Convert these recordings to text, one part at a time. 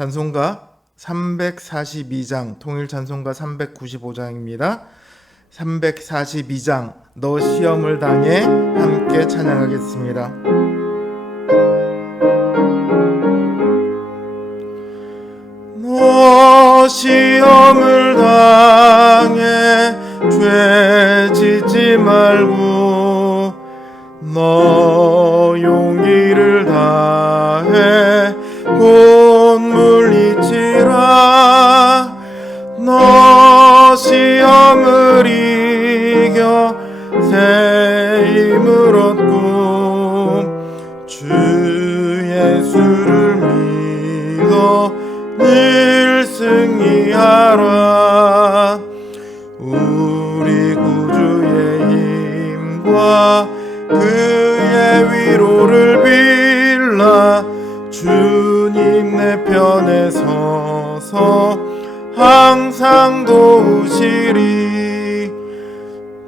찬송가 342장, 통일 찬송가 395장입니다. 342장, 너 시험을 당해 함께 찬양하겠습니다. 너 시험을 당해 죄 짓지 말고 너 용기를 다해 곧 물리치라. 너 시험을 이겨 새 힘을 얻고 주 예수를 믿어 늘 승리하라. 우리 구주의 힘과 그의 위로를 빌라. 주님 내 편에 서서 항상 도우시리.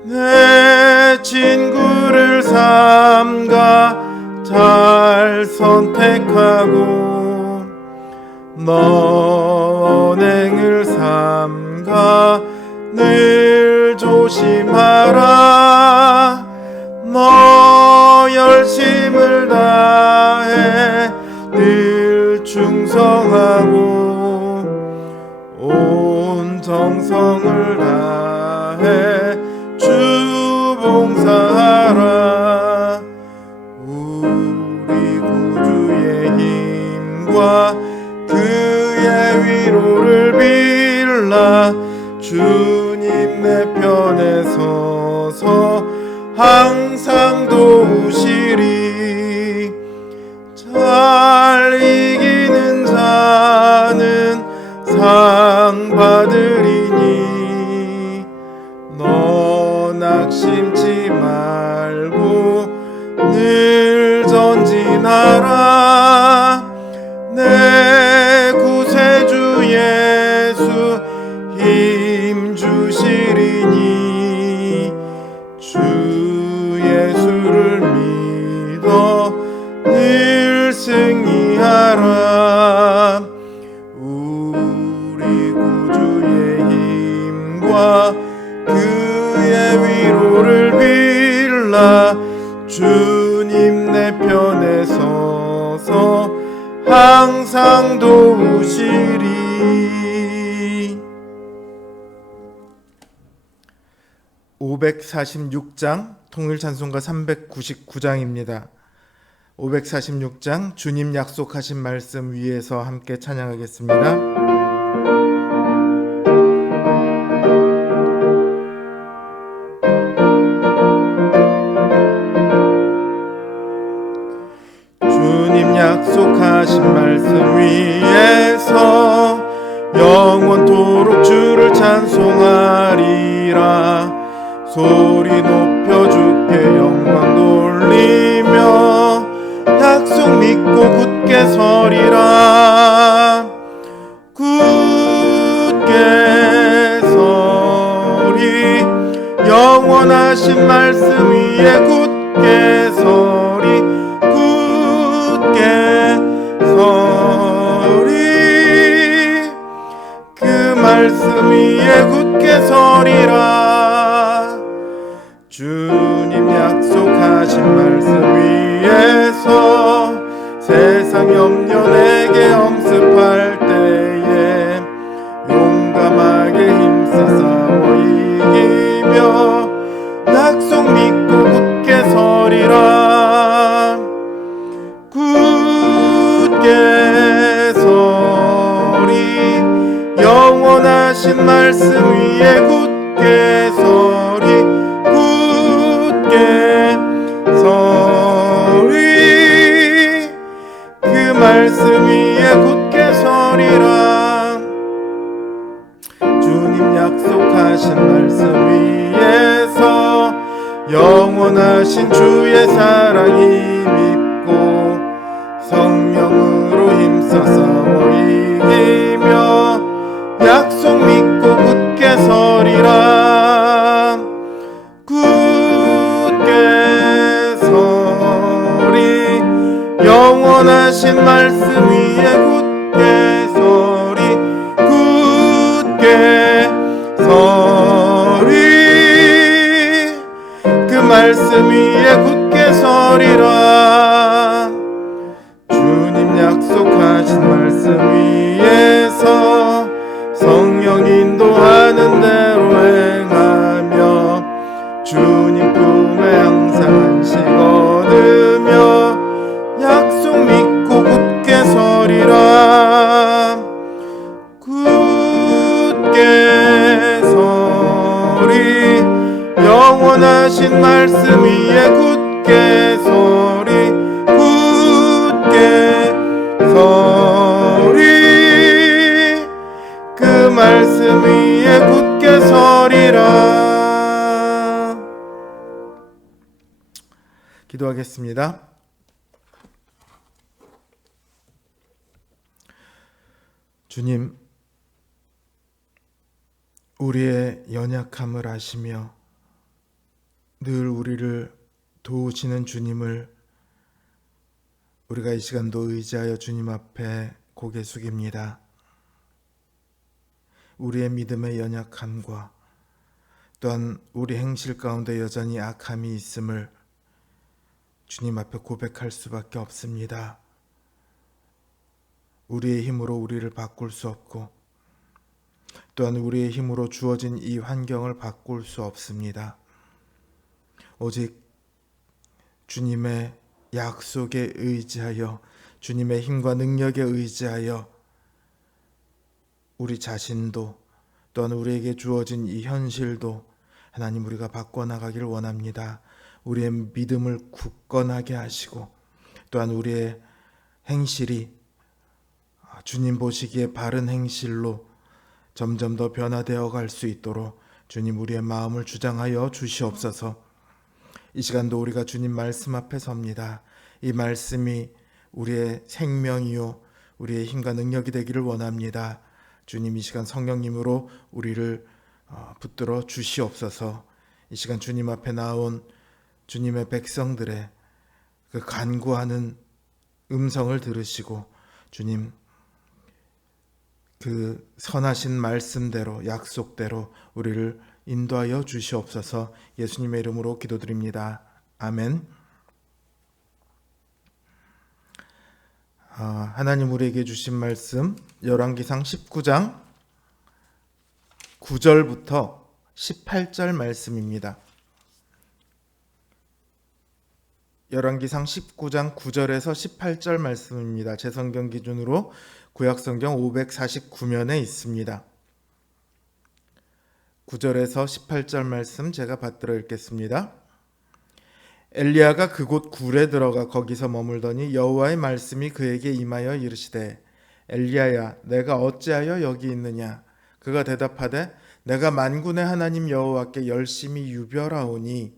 내 친구를 삼가 잘 선택하고 너 언행을 삼가 늘 조심하라. 너 열심을 다해 늘 충성하고 온 정성을 다해 주 봉사하라. 우리 구주의 힘과 그의 위로를 빌라. 주님 내 편에 서서 항상 도우시리. 잘 이기는 자는 상 받으리니 너 낙심치 말고 늘 전진하라. 내 구세주 예수 힘 주시리니 주 예수를 믿어 늘 승리하라. 우리 구주의 힘과 그의 위로를 빌라. 주님 내 편에 서서 항상 도우시리. 546장, 통일찬송가 399장입니다. 546장, 주님 약속하신 말씀 위에서 함께 찬양하겠습니다. 주님 약속하신 말씀 위에서 영원토록 주를 찬송하리라. 소리 높여 주께 영광 돌리며 약속 믿고 굳게 서리라. 굳게 서리. 영원하신 말씀 위에 굳게 서리. 굳게 서리. 그 말씀 위에 굳게 서리라. 주님 약속하신 말씀 위에서 세상 염려 내게 엄습할 때에 용감하게 힘써 싸워 이기며 약속 믿고 굳게 서리라. 굳게 서리. 영원하신 말씀 위에 굳게 서리. 서리. 그 말씀 위에 굳게 서리라. 주님 약속하신 말씀 위에서 영원하신 주의 사랑이 믿고 성령으로 힘써 싸워 이기며 약속 믿고 굳게 서리라. 굳게 서리. 영원하신 말씀 위에 굳게 서리. 서리라. 주님 약속하신 말씀 위에서 성령 인도하는 대로 행하며 주님 품에 항상 안식 얻으며 약속 믿고 굳게 서리라. 굳게 서리. 영원하신 말씀 위에 굳게 서리. 굳게 서리. 그 말씀 위에 굳게 서리라. 기도하겠습니다. 주님, 우리의 연약함을 아시며 늘 우리를 도우시는 주님을 우리가 이 시간도 의지하여 주님 앞에 고개 숙입니다. 우리의 믿음의 연약함과 또한 우리 행실 가운데 여전히 악함이 있음을 주님 앞에 고백할 수밖에 없습니다. 우리의 힘으로 우리를 바꿀 수 없고 또한 우리의 힘으로 주어진 이 환경을 바꿀 수 없습니다. 오직 주님의 약속에 의지하여 주님의 힘과 능력에 의지하여 우리 자신도 또한 우리에게 주어진 이 현실도 하나님 우리가 바꿔나가기를 원합니다. 우리의 믿음을 굳건하게 하시고 또한 우리의 행실이 주님 보시기에 바른 행실로 점점 더 변화되어 갈 수 있도록 주님 우리의 마음을 주장하여 주시옵소서. 이 시간도 우리가 주님 말씀 앞에 섭니다. 이 말씀이 우리의 생명이요 우리의 힘과 능력이 되기를 원합니다. 주님 이 시간 성령님으로 우리를 붙들어 주시옵소서. 이 시간 주님 앞에 나온 주님의 백성들의 그 간구하는 음성을 들으시고 주님 그 선하신 말씀대로 약속대로 우리를 인도하여 주시옵소서. 예수님의 이름으로 기도드립니다. 아멘. 하나님 우리에게 주신 말씀 열왕기상 19장 9절부터 18절 말씀입니다. 열왕기상 19장 9절에서 18절 말씀입니다. 제 성경 기준으로 구약성경 549면에 있습니다. 9절에서 18절 말씀 제가 받들어 읽겠습니다. 엘리야가 그곳 굴에 들어가 거기서 머물더니 여호와의 말씀이 그에게 임하여 이르시되 엘리야야 내가 어찌하여 여기 있느냐. 그가 대답하되 내가 만군의 하나님 여호와께 열심히 유별하오니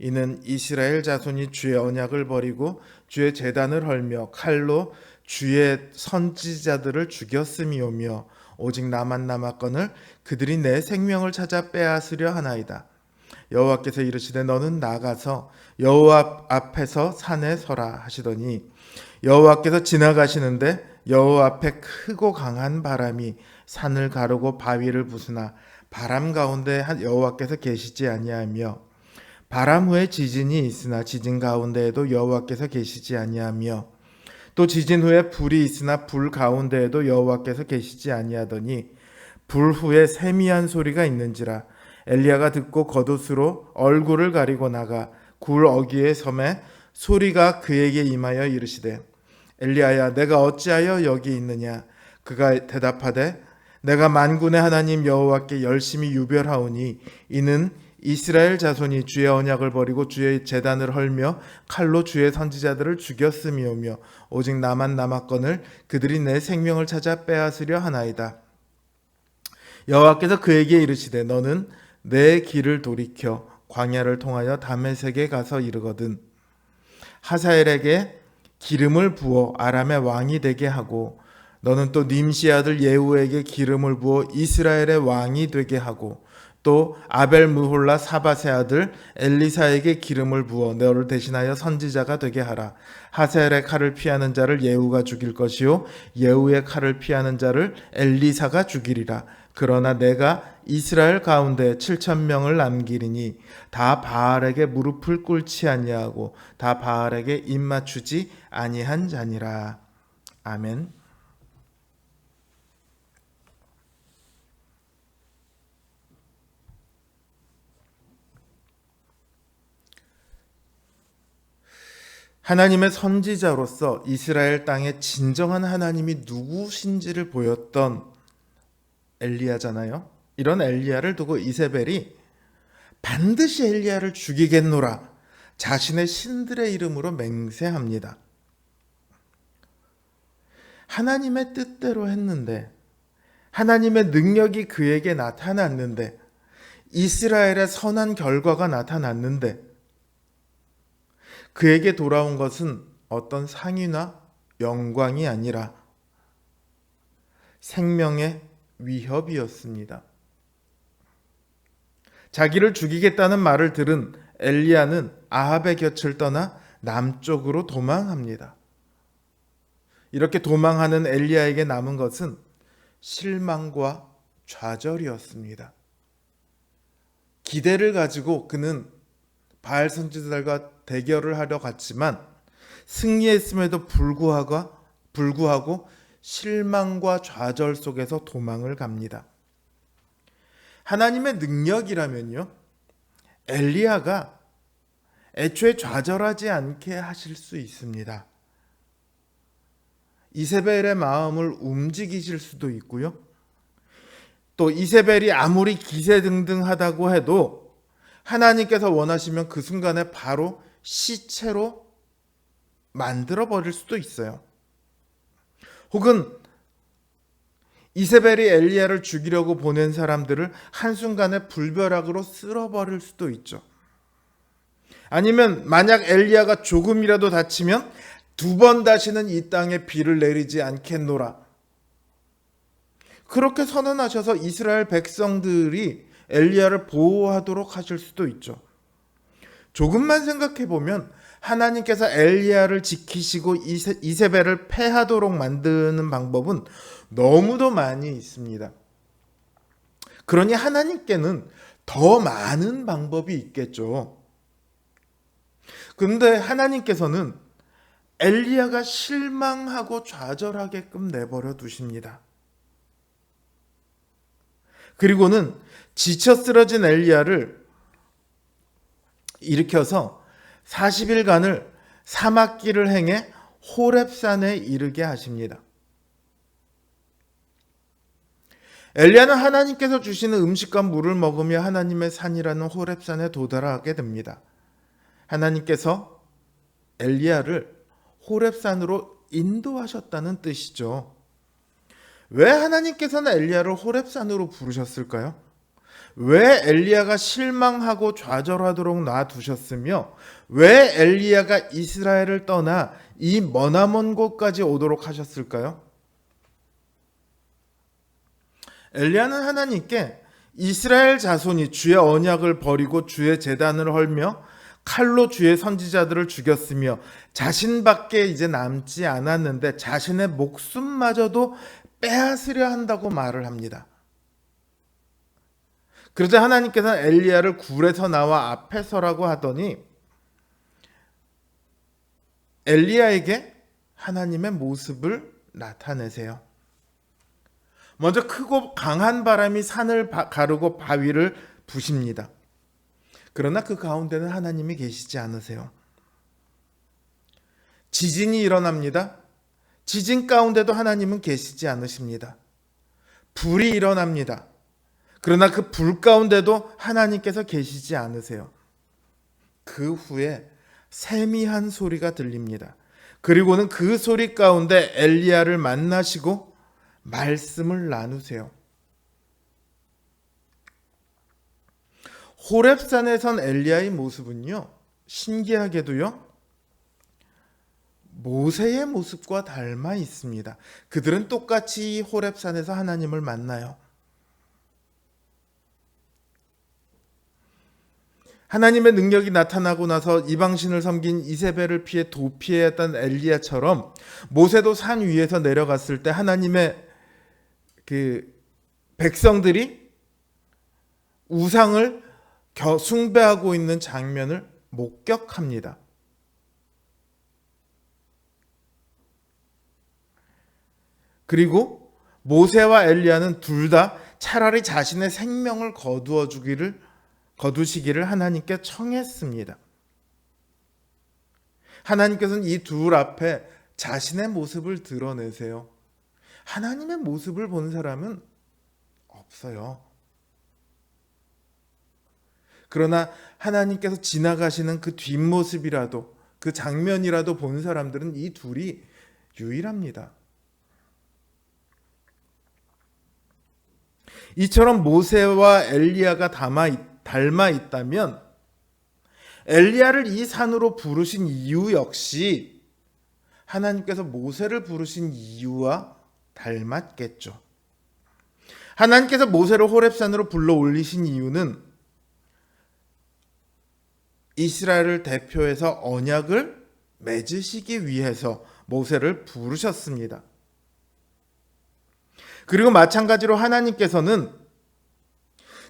이는 이스라엘 자손이 주의 언약을 버리고 주의 제단을 헐며 칼로 주의 선지자들을 죽였음이오며 오직 나만 남았거늘 그들이 내 생명을 찾아 빼앗으려 하나이다. 여호와께서 이르시되 너는 나가서 여호와 앞에서 산에 서라 하시더니 여호와께서 지나가시는데 여호와 앞에 크고 강한 바람이 산을 가르고 바위를 부수나 바람 가운데 여호와께서 계시지 아니하며 바람 후에 지진이 있으나 지진 가운데에도 여호와께서 계시지 아니하며 또 지진 후에 불이 있으나 불 가운데에도 여호와께서 계시지 아니하더니 불 후에 세미한 소리가 있는지라. 엘리야가 듣고 겉옷으로 얼굴을 가리고 나가 굴 어귀에 섬에 소리가 그에게 임하여 이르시되 엘리야야 내가 어찌하여 여기 있느냐. 그가 대답하되 내가 만군의 하나님 여호와께 열심히 유별하오니 이는 이스라엘 자손이 주의 언약을 버리고 주의 제단을 헐며 칼로 주의 선지자들을 죽였음이오며 오직 나만 남았거늘 그들이 내 생명을 찾아 빼앗으려 하나이다. 여호와께서 그에게 이르시되 너는 내 길을 돌이켜 광야를 통하여 다메섹에 가서 이르거든 하사엘에게 기름을 부어 아람의 왕이 되게 하고 너는 또 님시 아들 예후에게 기름을 부어 이스라엘의 왕이 되게 하고 또 아벨 무홀라 사밧의 아들 엘리사에게 기름을 부어 너를 대신하여 선지자가 되게 하라. 하셀의 칼을 피하는 자를 예후가 죽일 것이요 예후의 칼을 피하는 자를 엘리사가 죽이리라. 그러나 내가 이스라엘 가운데 7,000명을 남기리니 다 바알에게 무릎을 꿇지 아니하고 다 바알에게 입맞추지 아니한 자니라. 아멘. 하나님의 선지자로서 이스라엘 땅에 진정한 하나님이 누구신지를 보였던 엘리야잖아요. 이런 엘리야를 두고 이세벨이 반드시 엘리야를 죽이겠노라 자신의 신들의 이름으로 맹세합니다. 하나님의 뜻대로 했는데, 하나님의 능력이 그에게 나타났는데, 이스라엘의 선한 결과가 나타났는데, 그에게 돌아온 것은 어떤 상이나 영광이 아니라 생명의 위협이었습니다. 자기를 죽이겠다는 말을 들은 엘리야는 아합의 곁을 떠나 남쪽으로 도망합니다. 이렇게 도망하는 엘리야에게 남은 것은 실망과 좌절이었습니다. 기대를 가지고 그는 바알 선지자들과 대결을 하려 갔지만 승리했음에도 불구하고 실망과 좌절 속에서 도망을 갑니다. 하나님의 능력이라면요, 엘리야가 애초에 좌절하지 않게 하실 수 있습니다. 이세벨의 마음을 움직이실 수도 있고요. 또 이세벨이 아무리 기세등등하다고 해도 하나님께서 원하시면 그 순간에 바로 시체로 만들어 버릴 수도 있어요. 혹은 이세벨이 엘리야를 죽이려고 보낸 사람들을 한순간에 불벼락으로 쓸어버릴 수도 있죠. 아니면 만약 엘리야가 조금이라도 다치면 2번 다시는 이 땅에 비를 내리지 않겠노라. 그렇게 선언하셔서 이스라엘 백성들이 엘리야를 보호하도록 하실 수도 있죠. 조금만 생각해 보면 하나님께서 엘리야를 지키시고 이세벨을 패하도록 만드는 방법은 너무도 많이 있습니다. 그러니 하나님께는 더 많은 방법이 있겠죠. 그런데 하나님께서는 엘리야가 실망하고 좌절하게끔 내버려 두십니다. 그리고는 지쳐 쓰러진 엘리야를 일으켜서 40일간을 사막길을 행해 호렙산에 이르게 하십니다. 엘리야는 하나님께서 주시는 음식과 물을 먹으며 하나님의 산이라는 호렙산에 도달하게 됩니다. 하나님께서 엘리야를 호렙산으로 인도하셨다는 뜻이죠. 왜 하나님께서는 엘리야를 호렙산으로 부르셨을까요? 왜 엘리야가 실망하고 좌절하도록 놔두셨으며 왜 엘리야가 이스라엘을 떠나 이 머나먼 곳까지 오도록 하셨을까요? 엘리야는 하나님께 이스라엘 자손이 주의 언약을 버리고 주의 제단을 헐며 칼로 주의 선지자들을 죽였으며 자신밖에 이제 남지 않았는데 자신의 목숨마저도 빼앗으려 한다고 말을 합니다. 그러자 하나님께서는 엘리야를 굴에서 나와 앞에 서라고 하더니 엘리야에게 하나님의 모습을 나타내세요. 먼저 크고 강한 바람이 산을 가르고 바위를 부십니다. 그러나 그 가운데는 하나님이 계시지 않으세요. 지진이 일어납니다. 지진 가운데도 하나님은 계시지 않으십니다. 불이 일어납니다. 그러나 그 불 가운데도 하나님께서 계시지 않으세요. 그 후에 세미한 소리가 들립니다. 그리고는 그 소리 가운데 엘리야를 만나시고 말씀을 나누세요. 호렙산에 선 엘리야의 모습은요, 신기하게도요, 모세의 모습과 닮아 있습니다. 그들은 똑같이 호렙산에서 하나님을 만나요. 하나님의 능력이 나타나고 나서 이방신을 섬긴 이세벨을 피해 도피해야 했던 엘리야처럼 모세도 산 위에서 내려갔을 때 하나님의 그 백성들이 우상을 숭배하고 있는 장면을 목격합니다. 그리고 모세와 엘리야는 둘 다 차라리 자신의 생명을 거두시기를 하나님께 청했습니다. 하나님께서는 이 둘 앞에 자신의 모습을 드러내세요. 하나님의 모습을 본 사람은 없어요. 그러나 하나님께서 지나가시는 그 뒷모습이라도, 그 장면이라도 본 사람들은 이 둘이 유일합니다. 이처럼 모세와 엘리야가 닮아 있다면 엘리야를 이 산으로 부르신 이유 역시 하나님께서 모세를 부르신 이유와 닮았겠죠. 하나님께서 모세를 호렙산으로 불러 올리신 이유는 이스라엘을 대표해서 언약을 맺으시기 위해서 모세를 부르셨습니다. 그리고 마찬가지로 하나님께서는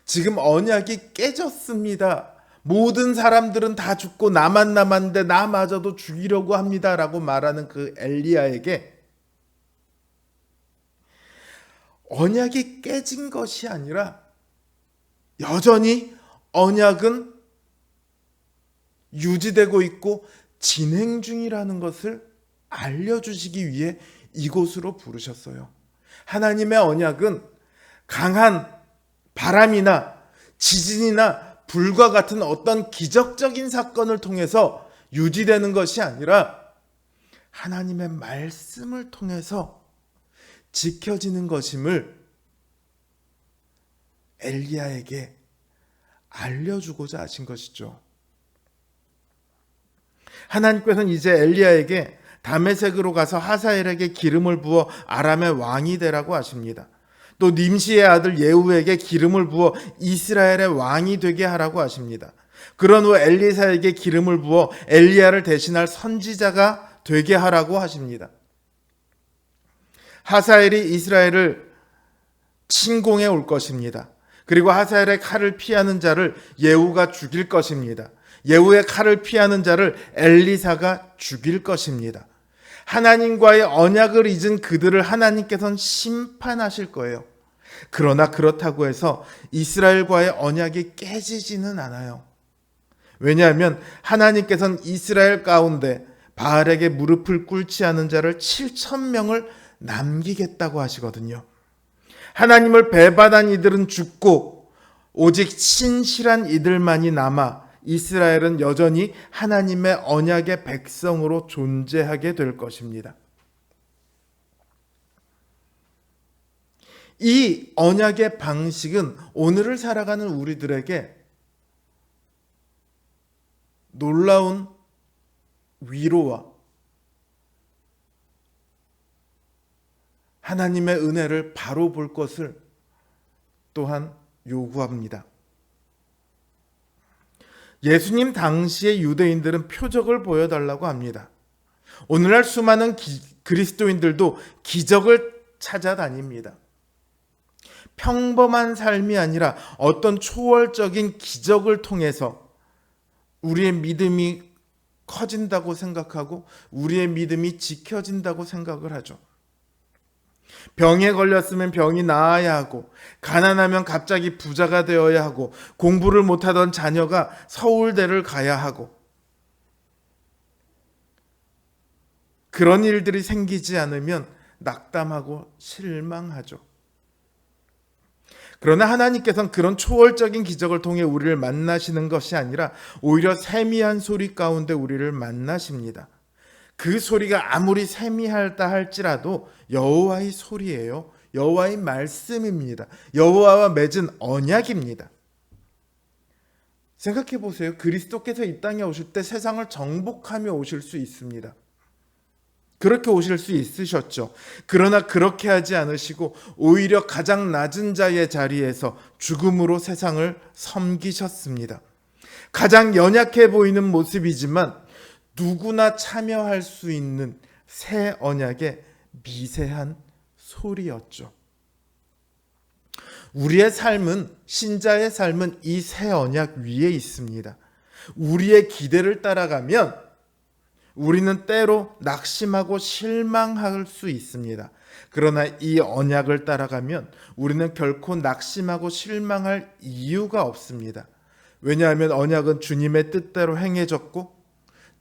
지금 언약이 깨졌습니다. 모든 사람들은 다 죽고 나만 남았는데 나마저도 죽이려고 합니다. 라고 말하는 그 엘리야에게 언약이 깨진 것이 아니라 여전히 언약은 유지되고 있고 진행 중이라는 것을 알려주시기 위해 이곳으로 부르셨어요. 하나님의 언약은 강한 바람이나 지진이나 불과 같은 어떤 기적적인 사건을 통해서 유지되는 것이 아니라 하나님의 말씀을 통해서 지켜지는 것임을 엘리야에게 알려주고자 하신 것이죠. 하나님께서는 이제 엘리야에게 다메섹으로 가서 하사엘에게 기름을 부어 아람의 왕이 되라고 하십니다. 또 님시의 아들 예후에게 기름을 부어 이스라엘의 왕이 되게 하라고 하십니다. 그런 후 엘리사에게 기름을 부어 엘리야를 대신할 선지자가 되게 하라고 하십니다. 하사엘이 이스라엘을 침공해 올 것입니다. 그리고 하사엘의 칼을 피하는 자를 예후가 죽일 것입니다. 예후의 칼을 피하는 자를 엘리사가 죽일 것입니다. 하나님과의 언약을 잊은 그들을 하나님께서는 심판하실 거예요. 그러나 그렇다고 해서 이스라엘과의 언약이 깨지지는 않아요. 왜냐하면 하나님께서는 이스라엘 가운데 바알에게 무릎을 꿇지 않은 자를 7,000명을 남기겠다고 하시거든요. 하나님을 배반한 이들은 죽고 오직 신실한 이들만이 남아 이스라엘은 여전히 하나님의 언약의 백성으로 존재하게 될 것입니다. 이 언약의 방식은 오늘을 살아가는 우리들에게 놀라운 위로와 하나님의 은혜를 바로 볼 것을 또한 요구합니다. 예수님 당시의 유대인들은 표적을 보여달라고 합니다. 오늘날 수많은 그리스도인들도 기적을 찾아다닙니다. 평범한 삶이 아니라 어떤 초월적인 기적을 통해서 우리의 믿음이 커진다고 생각하고 우리의 믿음이 지켜진다고 생각을 하죠. 병에 걸렸으면 병이 나아야 하고 가난하면 갑자기 부자가 되어야 하고 공부를 못하던 자녀가 서울대를 가야 하고 그런 일들이 생기지 않으면 낙담하고 실망하죠. 그러나 하나님께서는 그런 초월적인 기적을 통해 우리를 만나시는 것이 아니라 오히려 세미한 소리 가운데 우리를 만나십니다. 그 소리가 아무리 세미하다 할지라도 여호와의 소리예요. 여호와의 말씀입니다. 여호와와 맺은 언약입니다. 생각해 보세요. 그리스도께서 이 땅에 오실 때 세상을 정복하며 오실 수 있습니다. 그렇게 오실 수 있으셨죠. 그러나 그렇게 하지 않으시고 오히려 가장 낮은 자의 자리에서 죽음으로 세상을 섬기셨습니다. 가장 연약해 보이는 모습이지만 누구나 참여할 수 있는 새 언약의 미세한 소리였죠. 우리의 삶은, 신자의 삶은 이 새 언약 위에 있습니다. 우리의 기대를 따라가면 우리는 때로 낙심하고 실망할 수 있습니다. 그러나 이 언약을 따라가면 우리는 결코 낙심하고 실망할 이유가 없습니다. 왜냐하면 언약은 주님의 뜻대로 행해졌고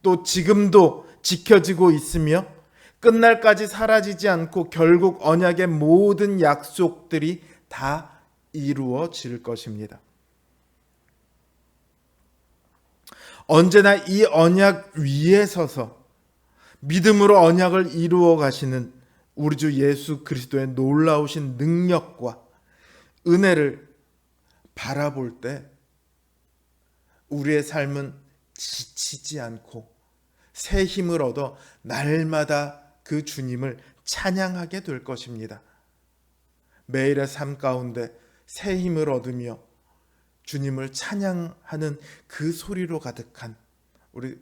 또 지금도 지켜지고 있으며 끝날까지 사라지지 않고 결국 언약의 모든 약속들이 다 이루어질 것입니다. 언제나 이 언약 위에 서서 믿음으로 언약을 이루어 가시는 우리 주 예수 그리스도의 놀라우신 능력과 은혜를 바라볼 때 우리의 삶은 지치지 않고 새 힘을 얻어 날마다 그 주님을 찬양하게 될 것입니다. 매일의 삶 가운데 새 힘을 얻으며 주님을 찬양하는 그 소리로 가득한 우리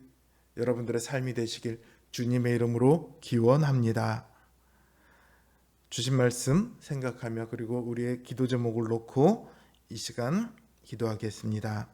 여러분들의 삶이 되시길 주님의 이름으로 기원합니다. 주신 말씀 생각하며 그리고 우리의 기도 제목을 놓고 이 시간 기도하겠습니다.